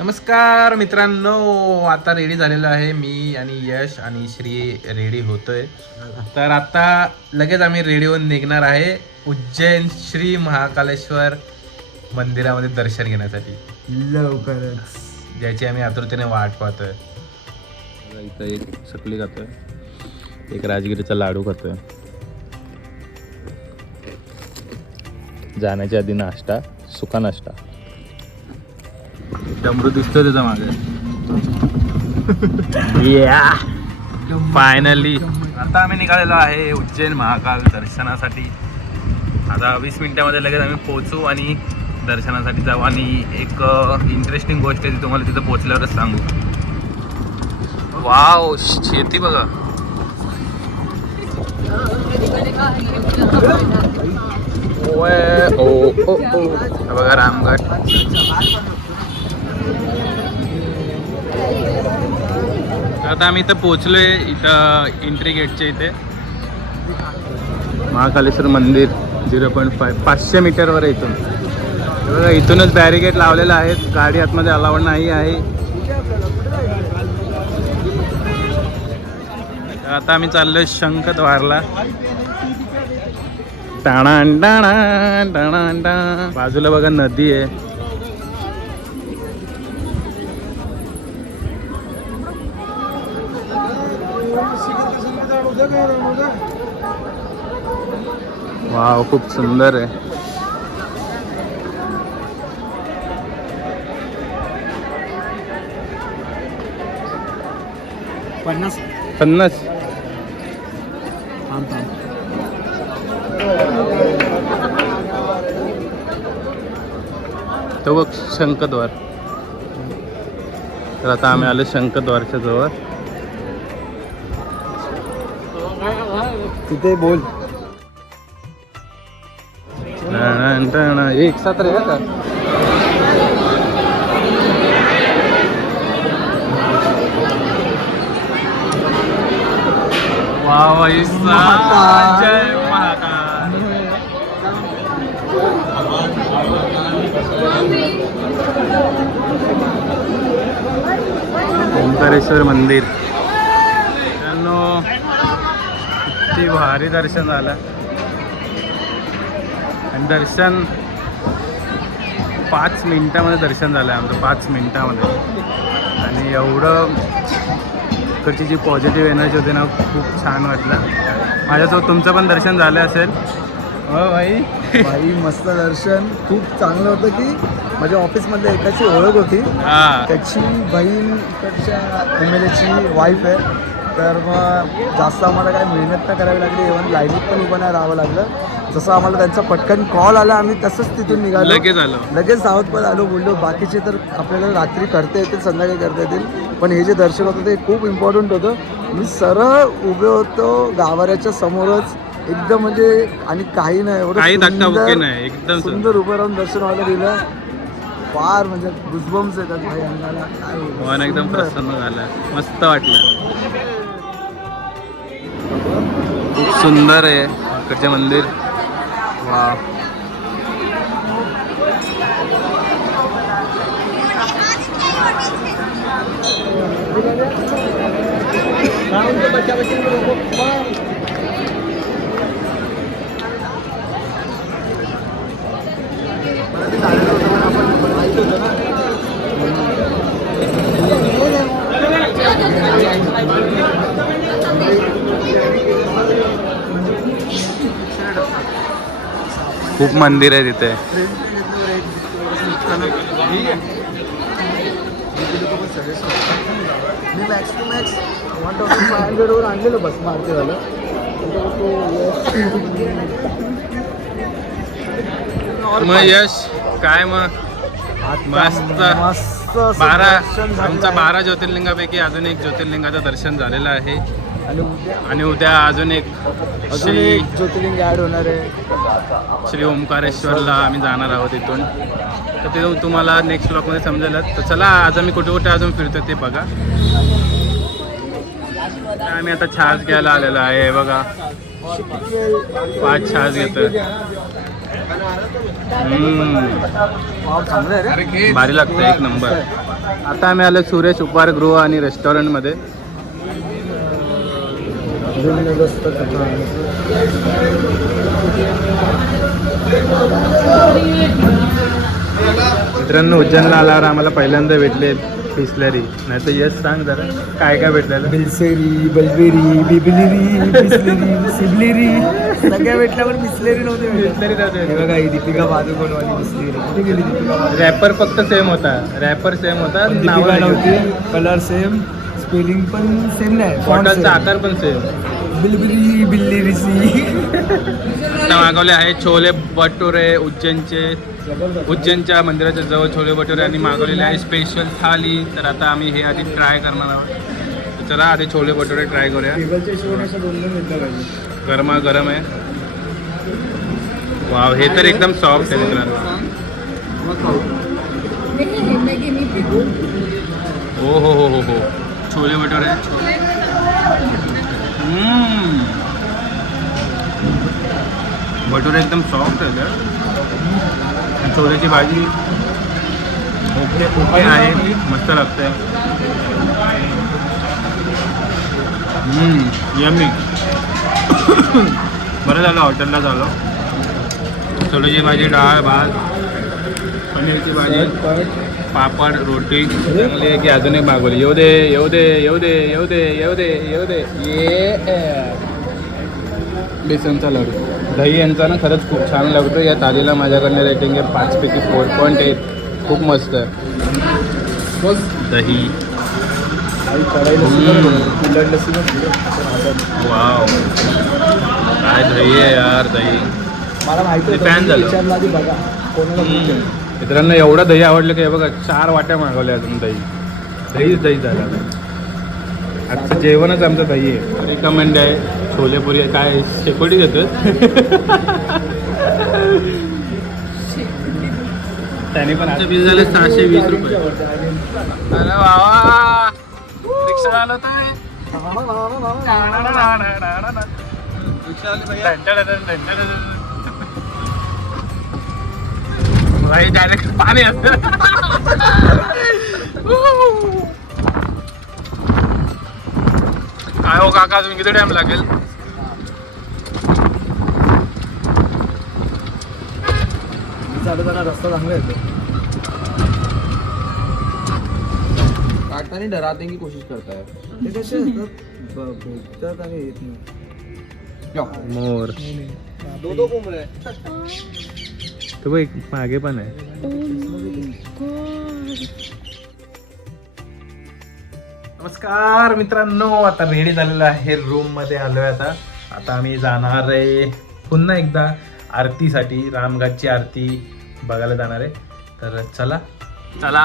नमस्कार मित्रांनो, आता रेडी झालेलो आहे मी आणि यश आणि श्री रेडी होतोय. तर आता लगेच आम्ही रेडी होऊन निघणार आहे उज्जैन श्री महाकालेश्वर मंदिरामध्ये दर्शन घेण्यासाठी लवकरच, ज्याची आम्ही आतुरतेने वाट पाहतोय. इथं एक चकली खातोय, एक राजगिरीचा लाडू खातोय. जाण्याच्या आधी नाश्ता, सुका नाश्ता. डमरू दिसतोय त्याचा मागे. फायनली आता आम्ही निघालेलो आहे उज्जैन महाकाल दर्शनासाठी. आता 20 मिनिटामध्ये लगेच आम्ही पोहोचू आणि दर्शनासाठी जाऊ. आणि एक इंटरेस्टिंग गोष्ट आहे ती तुम्हाला तिथं पोहोचल्यावरच सांगू. वाव, शेती बघा. बघा रामगड. आता आम्ही इथं पोहोचलोय, इथं एंट्री गेटच्या इथे. महाकालेश्वर मंदिर 0.5 500 मीटरवर आहे इथून. बघा इथूनच बॅरिकेड लावलेलं आहे, गाडी आतमध्ये अलाउड नाही आहे. आता आम्ही चाललोय शंखद्वारला. बाजूला बघा नदी आहे. वाव, खूप सुंदर आहे. पन्नास 50. तो बघ शंखद्वार. तर आता आम्ही आलो शंखद्वारच्या जवळ. तिथे बोल. एक साथ रहेगा का? वाव, जय महाकाल. ओंकारेश्वर मंदिर. मित्रांनो, किती भारी दर्शन झालं. आणि दर्शन 5 मिनिटामध्ये दर्शन झालं आहे आमचं, 5 मिनिटामध्ये. आणि एवढं इकडची जी पॉझिटिव्ह एनर्जी होती ना, खूप छान वाटलं. माझ्यासोबत तुमचं पण दर्शन झालं असेल. हो भाई. भाई मस्त दर्शन, खूप चांगलं होतं. की माझ्या ऑफिसमधल्या एकाची ओळख होती, हां, त्याची बहीण इकडच्या MLAची वाईफ आहे. तर मग जास्त आम्हाला काय मेहनत नाही करावी लागली, इव्हन लाईनीत पण उभं नाही राहावं लागलं. जसं आम्हाला त्यांचा पटकन कॉल आला, आम्ही तसंच तिथून निघालो, लगेच साऊथ पण आलो. बोललो बाकीचे तर आपल्याला रात्री करता येतील, संध्याकाळी करता येतील, पण हे जे दर्शन होतं ते खूप इम्पॉर्टंट होतं. मी सरळ उभे होतो गाभाऱ्याच्या समोरच, एकदम म्हणजे, आणि काही नाही, एवढं नाही, एकदम सुंदर उभं राहून दर्शन व्हायला दिलं. फार म्हणजे गुजबम्स येतात भाई अंगाला. काय मन एकदम प्रसन्न झालं, मस्त वाटलं. खूप सुंदर आहे इकडचे मंदिर. वा, खूप मंदिर आहे तिथे. मी मॅक्स टू मॅक्स 1500 वर आणलेलं बस मारते झालं. मग यश काय मग? मस्त. 12 ज्योतिर्लिंगापैकी अजून एक ज्योतिर्लिंगाचं दर्शन झालेलं आहे. आणि उद्या अजून एक ज्योतिर्लिंग ॲड होणार आहे. श्री ओंकारेश्वरला आम्ही जाणार आहोत इथून. तर ते तुम्हाला नेक्स्ट ब्लॉगमध्ये समजेलच. तर चला, आज आम्ही कुठे कुठे अजून फिरतो ते बघा. आम्ही आता छास घ्यायला आलेलो आहे बघा. 5 छास घेतोय. भारी लागतं, एक नंबर. आता आम्ही आलो सुरेश उपहारगृह आणि रेस्टॉरंटमध्ये. मित्रांनो उज्जैनला आल्यावर आम्हाला पहिल्यांदा भेटले बिस्लरी. नाही तर यश सांग जरा काय काय भेटलेलं. बिल्सेरी, बल्बेरी, बिबिलिरी, बिस्लेरी, सिबलेरी सगळ्या भेटल्यावर बिस्लेरी नव्हते भेटत. हे बघा ही दीपिका पादुकोणवाली बिस्लेरी. कुठे गेली दीपिका पादुकोण? रॅपर फक्त सेम होता. रॅपर सेम होता, नाव दीपिका नव्हती. कलर सेम, स्पेलिंग पण सेम नाही. बॉटलचा आकार पण सेम. बिलबिरी बिल्लेरीसी. आता मागवले आहे छोले भटुरे उज्जैनच्या मंदिराच्या जवळ छोले भटुरे आणि मागवलेले आहे स्पेशल थाली. तर आता आम्ही हे आधी ट्राय करणार आहोत. तर चला आधी छोले भटुरे ट्राय करूया. टेबलच्या हिशोबाने असं 2-2 घेतलं पाहिजे. गरमा गरम आहे. वाव, हे तर एकदम सॉफ्ट आहे मित्रांनो. हो हो हो हो हो छोले भटुरे. भटुरे एकदम सॉफ्ट आहे. छोल्याची भाजी ओके ओके आहे, मस्त लागते. यम्मी. बरं झालं हॉटेलला झालं. छोल्याची भाजी, डाळ भात, पनीरची भाजी, पापड, रोटी चांगली आहे की अजून एक मागवली. येऊ दे येऊ दे येऊ दे येऊ दे येऊ दे येऊ दे. ये बेसनचा लाडू. दही यांचा ना खरंच खूप छान लागतो. या थालीला माझ्याकडनं रेटिंग आहे 5 पैकी 4.8. खूप मस्त आहे. दही. वाव, काय दही आहे यार. दही मला माहिती आहे. फॅन झालं. बघा कोणाला मित्रांनो एवढं दही आवडलं की हे बघा 4 वाट्या मागवल्या अजून. दहीच दही झालं. आजचं जेवणच आमचं दही आहे. रिकमेंड आहे. छोलेपुरी काय शेकोटी देतात. त्याने पण आता बिल झाले 620 रुपये. अरे बाबा रिक्षा आलं तर डायरेक्ट पाणी काय हो काका तुम्ही किती टाइम लागेल. चालताना रस्ता चांगला येतो. काटताना डराने की कोशिश करताय. ते कसे भेटतात आणि येत नाही. मोर. 2 कोंबडे तो एक मागे पण आहे. नमस्कार मित्रांनो, आता रेडी झालेलं आहे. रूम मध्ये आलोय. आता आम्ही जाणार आहे पुन्हा एकदा आरतीसाठी. रामघाटची आरती बघायला जाणार आहे. तर चला चला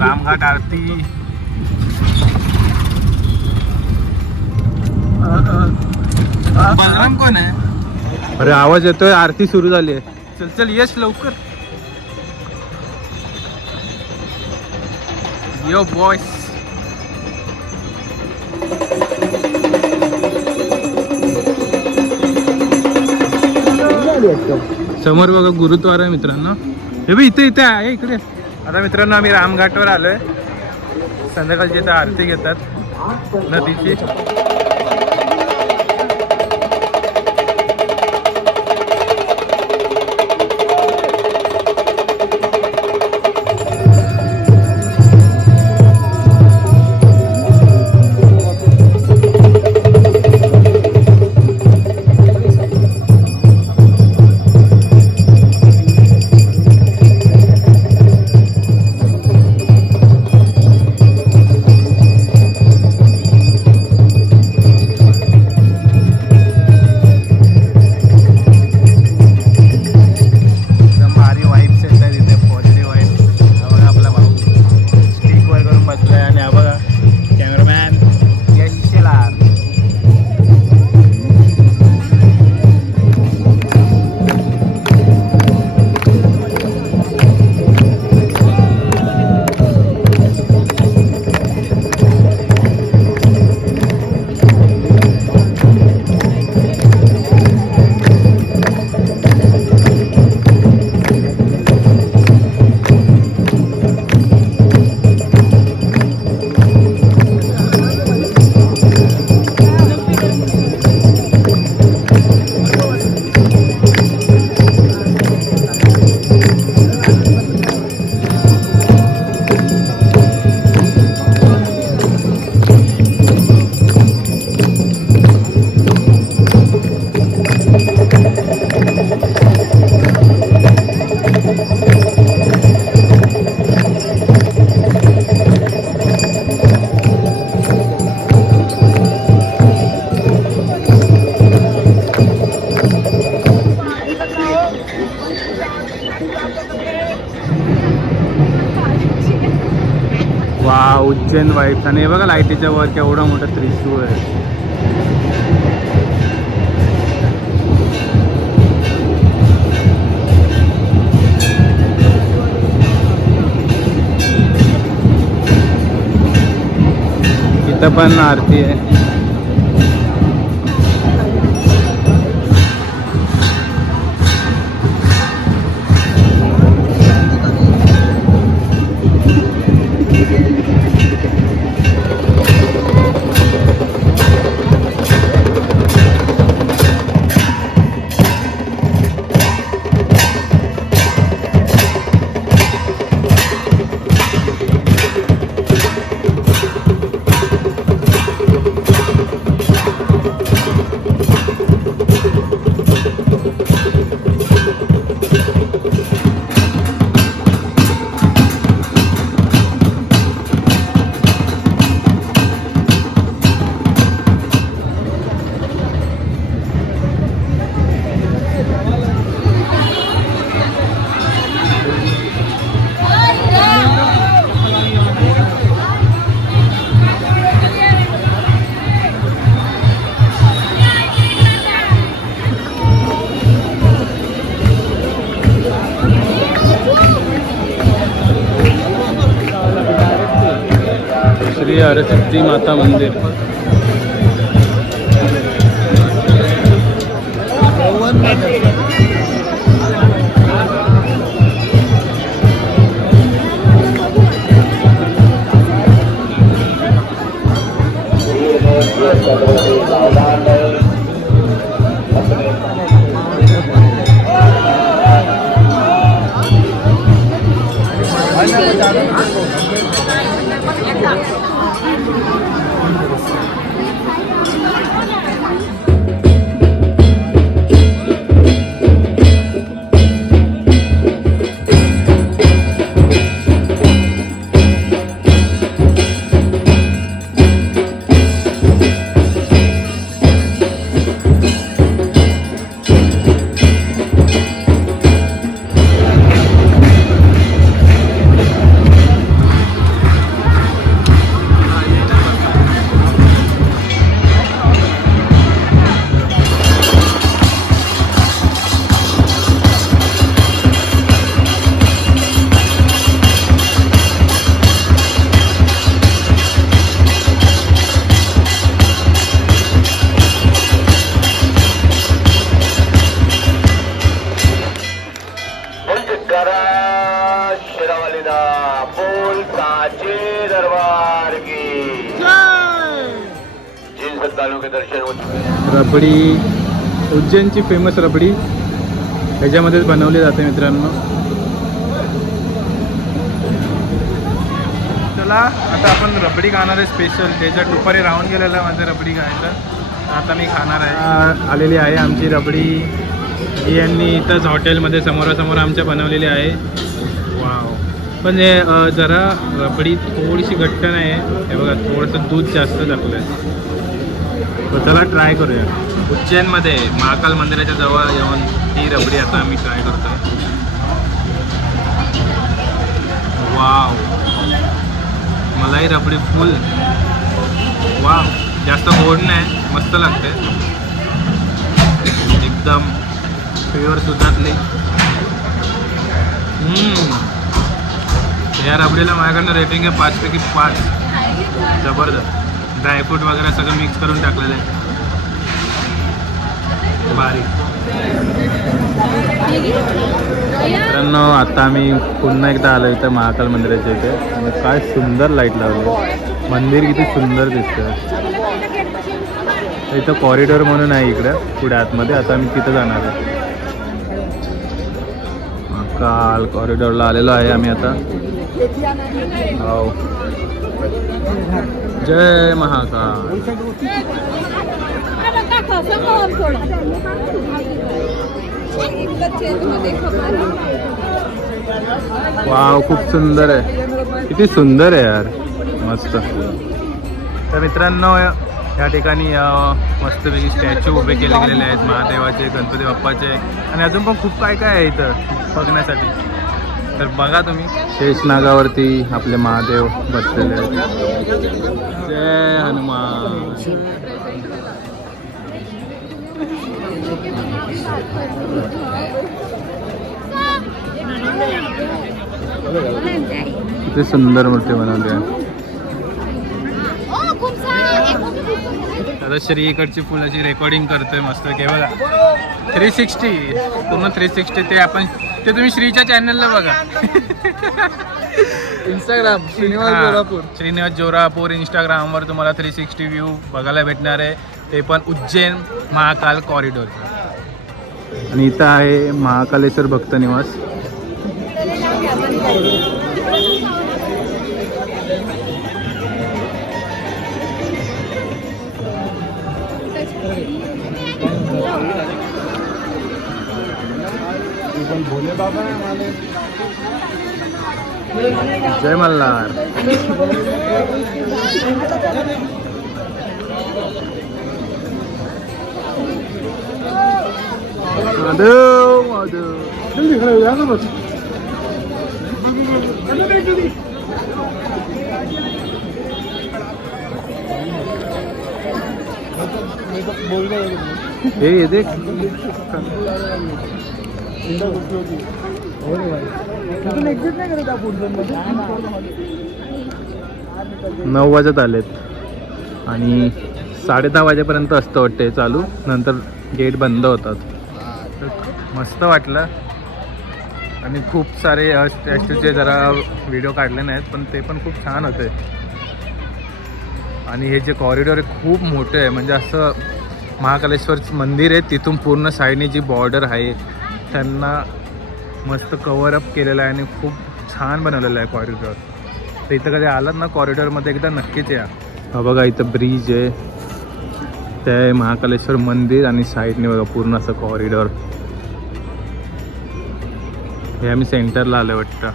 रामघाट आरती. बलराम कोण आहे. अरे आवाज येतोय. आरती सुरू झाली आहे. चल चल यश लवकर. यो बॉयस. समोर बघा गुरुद्वारा आहे मित्रांनो. हे बी इथे आहे इकडे. आता मित्रांनो आम्ही रामघाटवर आलोय. संध्याकाळची इथं आरती घेतात नदीची. वा उज्जैन वाईफ. आणि हे बघा लाईटीच्या वर केवढा मोठा त्रिशूळ आहे. इथं पण आरती आहे. श्री हरसिद्धी माता मंदिर. रबडी उज्जैनची फेमस रबडी ह्याच्यामध्येच बनवली जाते मित्रांनो. चला आता आपण रबडी खाणार आहे स्पेशल. त्याच्या दुपारी राहून गेलेला माझं रबडी खायचं. आता मी खाणार आहे. आलेली आहे आमची रबडी. ही यांनी इथंच हॉटेलमध्ये समोरासमोर आमच्या बनवलेली आहे. वाव. पण हे जरा रबडी थोडीशी घट्ट नाही आहे. हे बघा थोडंसं दूध जास्त टाकलं आहे. तर चला ट्राय करूया. उज्जैनमध्ये महाकाल मंदिराच्या जवळ येऊन ही रबडी आता आम्ही ट्राय करतो. वाव. मलाई रबडी फुल. वाव. जास्त गोड नाही, मस्त लागते एकदम प्युअर दुधातली. या रबडीला माझ्याकडनं रेटिंग आहे 5 पैकी 5. जबरदस्त. ड्रायफ्रूट वगैरे सगळं मिक्स करून टाकलेलं आहे. भारी. मित्रांनो आता आम्ही पुन्हा एकदा आलो इथं महाकाल मंदिराच्या इथे. आणि काय सुंदर लाईट लावली. मंदिर किती सुंदर दिसतं. इथं कॉरिडॉर म्हणून आहे इकडं पुढे आतमध्ये. आता आम्ही तिथं जाणार आहे. महाकाल कॉरिडॉरला आलेलो आहे आम्ही आता. हो. जय महाकाल. वाव खूप सुंदर आहे. किती सुंदर आहे यार. मस्त. तर मित्रांनो या ठिकाणी मस्तपैकी स्टॅच्यू उभे केले गेलेले आहेत महादेवाचे, गणपती बाप्पाचे आणि अजून पण खूप काय काय आहे इथं बघण्यासाठी. तर बघा तुम्ही. शेषनागावरती आपले महादेव बसलेले आहेत. जय हनुमान. किती सुंदर मूर्ती बनवली आहे. आता श्री इकडची फुलाची रेकॉर्डिंग करतोय मस्त की बघा 360 पूर्ण 360 ते आपण ते तुम्ही श्रीच्या चॅनलला बघा. इंस्टाग्राम श्रीनिवास जोरापूर इंस्टाग्रामवर तुम्हाला 360 व्ह्यू बघायला भेटणार आहे. ते पण उज्जैन महाकाल कॉरिडॉरचं. आणि इथं आहे महाकालेश्वर भक्त निवास. भोले बाबा जय मल्हार. महादेव महादेव. हे देख 9 वाजत आलेत आणि 10:30 वाजेपर्यंत असतं वाटते चालू. नंतर गेट बंद होतात. मस्त वाटलं आणि खूप सारे स्टॅच्यूचे जरा व्हिडिओ काढले नाहीत पण ते पण खूप छान होते. आणि हे जे कॉरिडॉर आहे खूप मोठं आहे. म्हणजे असं महाकालेश्वरचं मंदिर आहे तिथून पूर्ण साईडने जी बॉर्डर आहे त्यांना मस्त कव्हरअप केलेलं आहे आणि खूप छान बनवलेलं आहे कॉरिडॉर. तर इथं कधी आलात ना कॉरिडॉरमध्ये एकदा नक्कीच या. हा बघा इथं ब्रिज आहे. ते आहे महाकालेश्वर मंदिर आणि साईडने बघा पूर्ण असं कॉरिडॉर. हे आम्ही सेंटरला आलो वाटतं.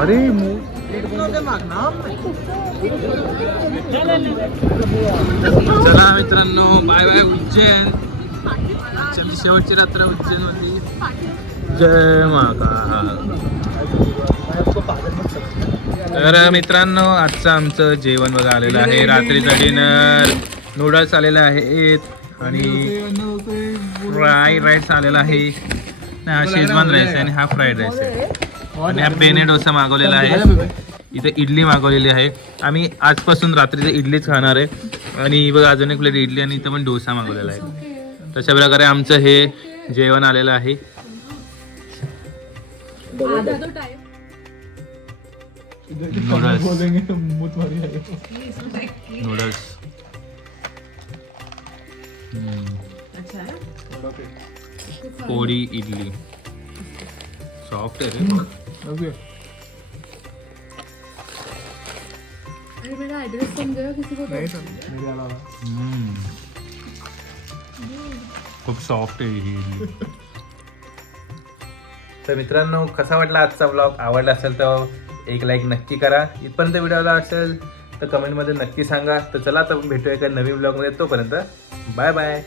अरे चला मित्रांनो बाय बाय उज्जैन. आजची शेवटची रात्र उज्जैन होती. जय महाकाल. तर मित्रांनो आजचं आमचं जेवण बघा आलेलं आहे. रात्रीचा डिनर नूडल्स आलेले आहेत आणि फ्राईड राईस आलेला आहे. हा शेजवान राईस आहे आणि हा फ्राईड राईस आहे. आणि हा बेने डोसा मागवलेला आहे. इथे इडली मागवलेली आहे. आम्ही आजपासून रात्रीचं इडलीच खाणार आहे. आणि बघा अजून एक प्लेट इडली आणि इथं पण डोसा मागवलेला आहे. तशा प्रकारे आमचं हे जेवण आलेलं आहे. नूडल्स पोळी इडली सॉफ्ट आहे रे. मेरा एड्रेस सुन गया किसी को खूप सॉफ्ट आहे ही इडली. तर मित्रांनो कसा वाटला आजचा ब्लॉग. आवडला असेल तर एक लाईक नक्की करा. इथपर्यंत व्हिडिओला असेल तर कमेंटमध्ये नक्की सांगा. तर चला आता भेटूया एका नवीन ब्लॉगमध्ये. तोपर्यंत बाय बाय.